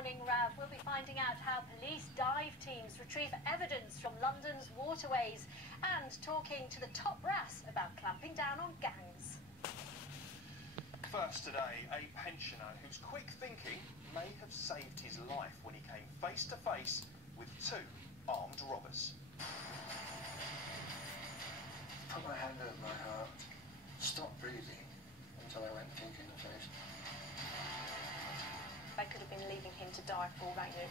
morning, Rav. We'll be finding out how police dive teams retrieve evidence from London's waterways and talking to the top brass about clamping down on gangs. First today, a pensioner whose quick thinking may have saved his life when he came face to face with two armed robbers. Put my hand over my heart, stopped breathing until I went pink in the face. They could have been leaving him to die for all they knew.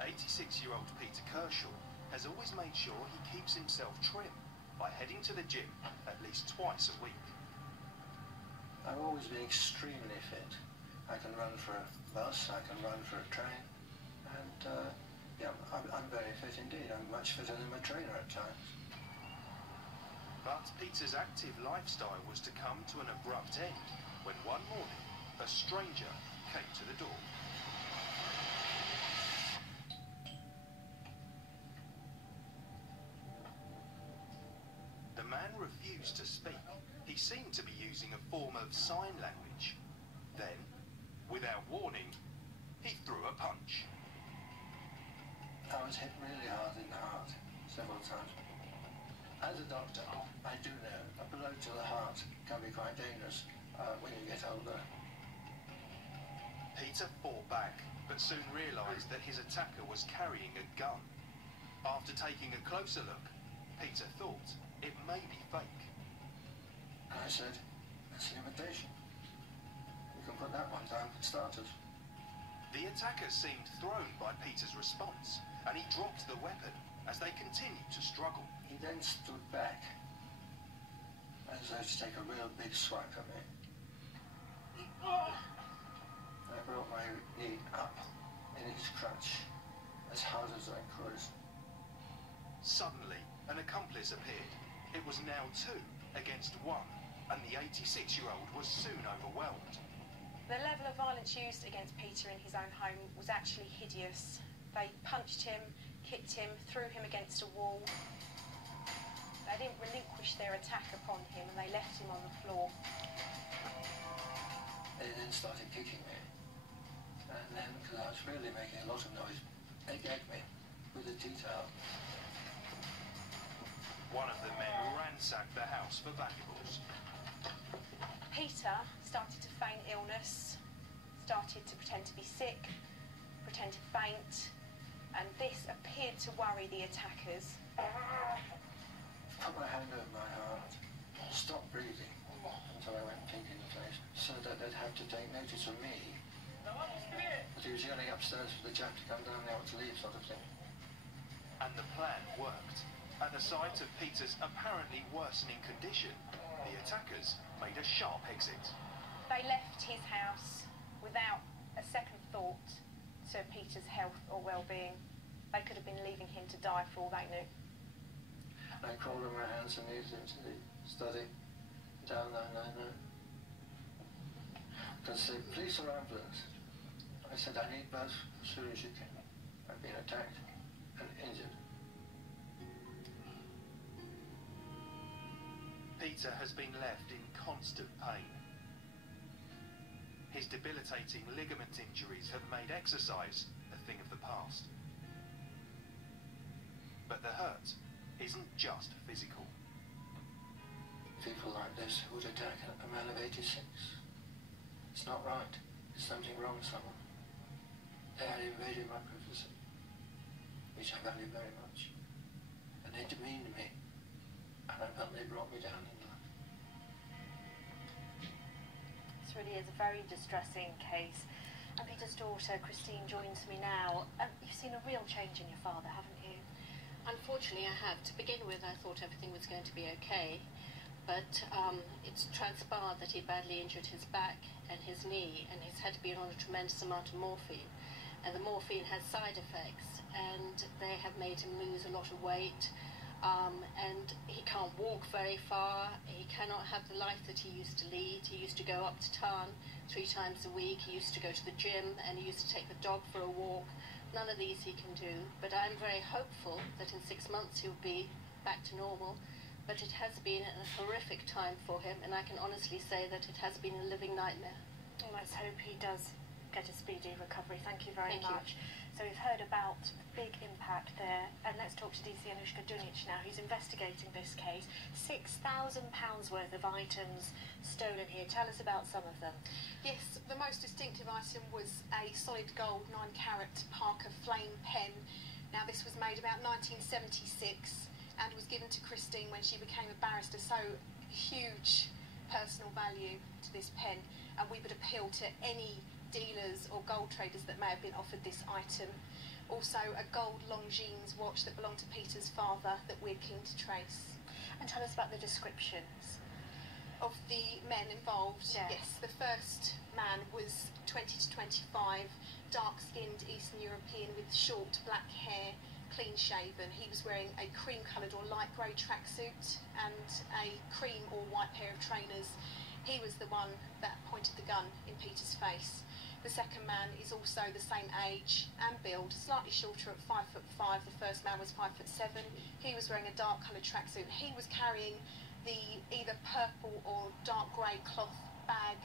"86-year-old Peter Kershaw has always made sure he keeps himself trim by heading to the gym at least twice a week. I've always been extremely fit. I can run for a bus, I can run for a train, and yeah, I'm very fit indeed. I'm much fitter than my trainer at times. But Peter's active lifestyle was to come to an abrupt end when one morning a stranger came to the door. The man refused to speak. He seemed to be using a form of sign language. Then, without warning, he threw a punch. I was hit really hard in the heart several times. As a doctor, I do know a blow to the heart can be quite dangerous when you get older. Peter fought back, but soon realised that his attacker was carrying a gun. After taking a closer look, Peter thought it may be fake. I said, it's an imitation. You can put that one down for starters. The attacker seemed thrown by Peter's response, and he dropped the weapon as they continued to struggle. He then stood back, as though to take a real big swipe at me. I brought my knee up in his crutch as hard as I could. Suddenly, an accomplice appeared. It was now 2 against 1, and the 86-year-old was soon overwhelmed. The level of violence used against Peter in his own home was actually hideous. They punched him, kicked him, threw him against a wall. They didn't relinquish their attack upon him and they left him on the floor. They then started kicking me. And then, because I was really making a lot of noise, they gagged me with a tea towel. One of the men ransacked the house for valuables. Peter started to feign illness, started to pretend to be sick, pretend to faint, and this appeared to worry the attackers. Put my hand over my heart, stopped breathing until I went pink in the face, so that they'd have to take notice of me. But he was yelling upstairs for the chap to come down there to leave, sort of thing. And the plan worked. At the sight of Peter's apparently worsening condition, the attackers made a sharp exit. They left his house without a second thought to Peter's health or well-being. They could have been leaving him to die for all they knew. I crawled on my hands and knees into the study, down 999. Because the police or ambulance, I said, I need both as soon as you can. I've been attacked and injured. Peter has been left in constant pain. His debilitating ligament injuries have made exercise a thing of the past. But the hurt isn't just physical. People like this would attack a man of 86. It's not right. There's something wrong with someone. They had invaded my privacy, which I value very much. And they demeaned me. And I felt they brought me down in life. This really is a very distressing case. And Peter's daughter, Christine, joins me now. You've seen a real change in your father, haven't you? Unfortunately, I have. To begin with, I thought everything was going to be okay. But it's transpired that he badly injured his back and his knee, and he's had to be on a tremendous amount of morphine. And the morphine has side effects, and they have made him lose a lot of weight. And he can't walk very far. He cannot have the life that he used to lead. He used to go up to town 3 times a week. He used to go to the gym, and he used to take the dog for a walk. None of these he can do, but I'm very hopeful that in 6 months he'll be back to normal. but it has been a horrific time for him, and I can honestly say that it has been a living nightmare. Well, let's hope he does get a speedy recovery. Thank you very Thank you. much. So we've heard about the big impact there, and let's talk to DC Anushka Dunic now, who's investigating this case. £6,000 worth of items stolen here. Tell us about some of them. Yes, the most distinctive item was a solid gold 9-carat Parker Flame pen. Now this was made about 1976 and was given to Christine when she became a barrister, so huge personal value to this pen, and we would appeal to any dealers or gold traders that may have been offered this item. Also a gold Longines watch that belonged to Peter's father that we're keen to trace. And tell us about the descriptions. Of the men involved, Yeah. yes, the first man was 20 to 25, dark-skinned Eastern European with short black hair, clean-shaven. He was wearing a cream-coloured or light grey tracksuit and a cream or white pair of trainers. He was the one that pointed the gun in Peter's face. The second man is also the same age and build, slightly shorter at 5'5". The first man was 5'7". He was wearing a dark-coloured tracksuit. He was carrying the either purple or dark grey cloth bag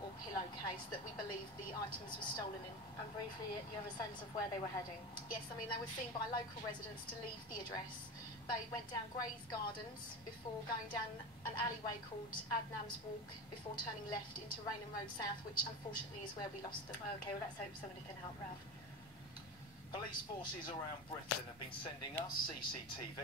or pillowcase that we believe the items were stolen in. And briefly, you have a sense of where they were heading? Yes, I mean, they were seen by local residents to leave the address. They went down Gray's Gardens before going down an alleyway called Adnam's Walk before turning left into Raynham Road South, which unfortunately is where we lost them. OK, well, let's hope somebody can help, Ralph. Police forces around Britain have been sending us CCTV